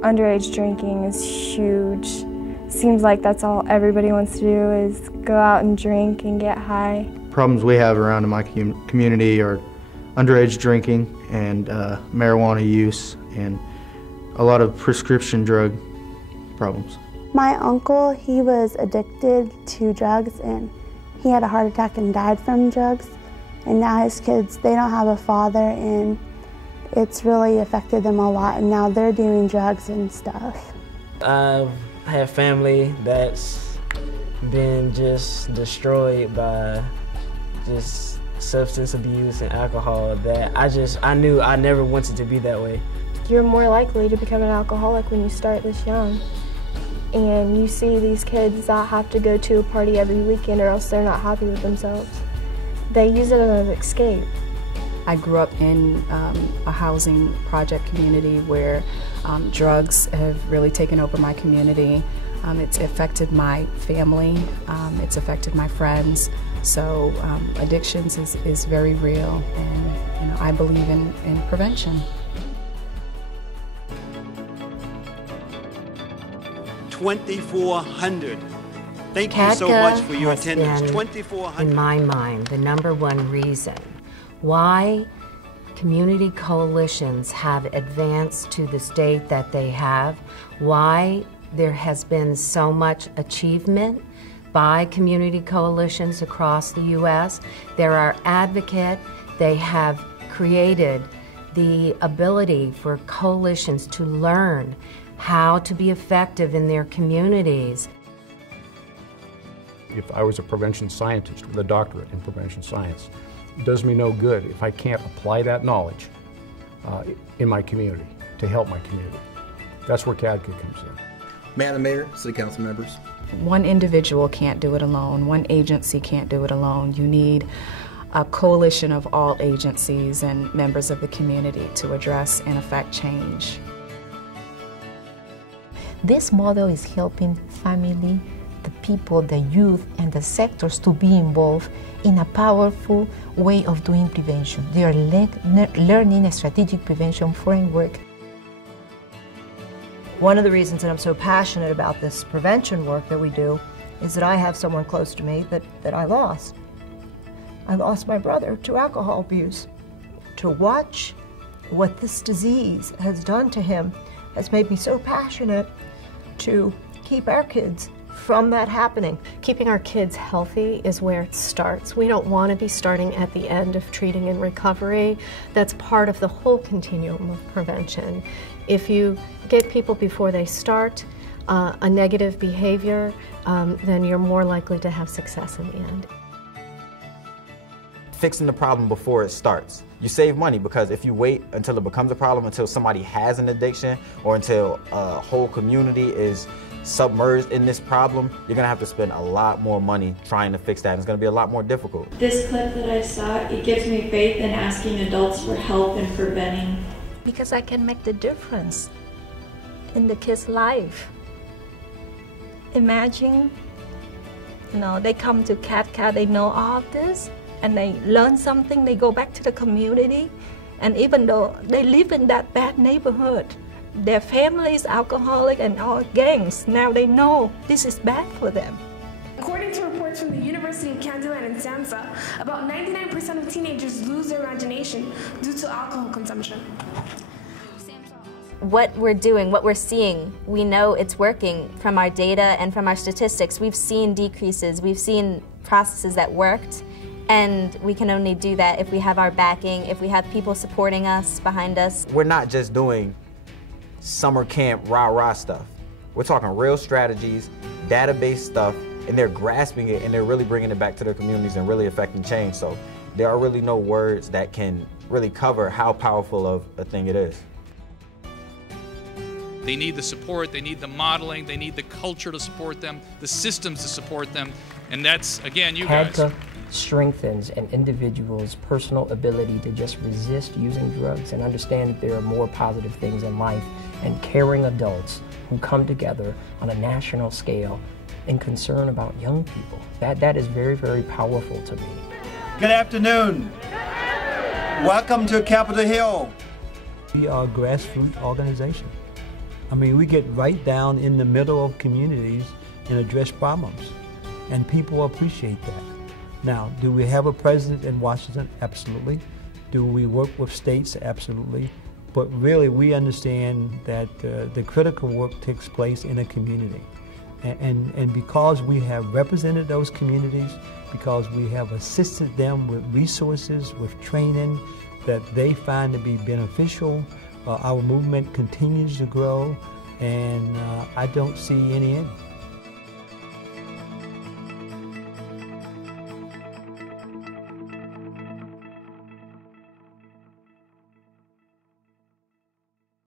Underage drinking is huge. Seems like that's all everybody wants to do is go out and drink and get high. Problems we have around in my community are underage drinking and marijuana use and a lot of prescription drug problems. My uncle, he was addicted to drugs and he had a heart attack and died from drugs. And now his kids, they don't have a father and it's really affected them a lot and now they're doing drugs and stuff. I've had family that's been just destroyed by just substance abuse and alcohol that I knew I never wanted to be that way. You're more likely to become an alcoholic when you start this young. And you see these kids that have to go to a party every weekend or else they're not happy with themselves. They use it as an escape. I grew up in a housing project community where drugs have really taken over my community. It's affected my family, it's affected my friends. So addictions is very real, and I believe in prevention. 2,400. Thank you so much for your attendance. 2,400. In my mind, the #1 reason why community coalitions have advanced to the state that they have, why there has been so much achievement by community coalitions across the U.S. There are advocates. They have created the ability for coalitions to learn how to be effective in their communities. If I was a prevention scientist with a doctorate in prevention science, it does me no good if I can't apply that knowledge in my community to help my community. That's where CADCA comes in. Madam Mayor, City Council members. One individual can't do it alone. One agency can't do it alone. You need a coalition of all agencies and members of the community to address and affect change. This model is helping family, the people, the youth, and the sectors to be involved in a powerful way of doing prevention. They are learning a strategic prevention framework. One of the reasons that I'm so passionate about this prevention work that we do is that I have someone close to me that I lost. I lost my brother to alcohol abuse. To watch what this disease has done to him has made me so passionate to keep our kids from that happening. Keeping our kids healthy is where it starts. We don't want to be starting at the end of treating and recovery. That's part of the whole continuum of prevention. If you get people before they start a negative behavior, then you're more likely to have success in the end. Fixing the problem before it starts. You save money because if you wait until it becomes a problem, until somebody has an addiction, or until a whole community is submerged in this problem, you're gonna have to spend a lot more money trying to fix that. It's gonna be a lot more difficult. This clip that I saw, it gives me faith in asking adults for help in preventing. Because I can make the difference in the kid's life. Imagine, they come to CADCA, they know all of this, and they learn something, they go back to the community, and even though they live in that bad neighborhood, their family is alcoholic and all gangs, now they know this is bad for them. According to reports from the University of Candyland and SAMHSA, about 99% of teenagers lose their imagination due to alcohol consumption. What we're doing, what we're seeing, we know it's working from our data and from our statistics. We've seen decreases, we've seen processes that worked, and we can only do that if we have our backing, if we have people supporting us, behind us. We're not just doing summer camp rah-rah stuff. We're talking real strategies, database stuff, and they're grasping it and they're really bringing it back to their communities and really affecting change. So there are really no words that can really cover how powerful of a thing it is. They need the support, they need the modeling, they need the culture to support them, the systems to support them, and that's, again, you guys. CADCA strengthens an individual's personal ability to just resist using drugs and understand that there are more positive things in life, and caring adults who come together on a national scale in concern about young people. That is very, very powerful to me. Good afternoon. Welcome to Capitol Hill. We are a grassroots organization. I mean, we get right down in the middle of communities and address problems, and people appreciate that. Now, do we have a president in Washington? Absolutely. Do we work with states? Absolutely. But really, we understand that the critical work takes place in a community. And because we have represented those communities, because we have assisted them with resources, with training that they find to be beneficial, our movement continues to grow, and I don't see any end.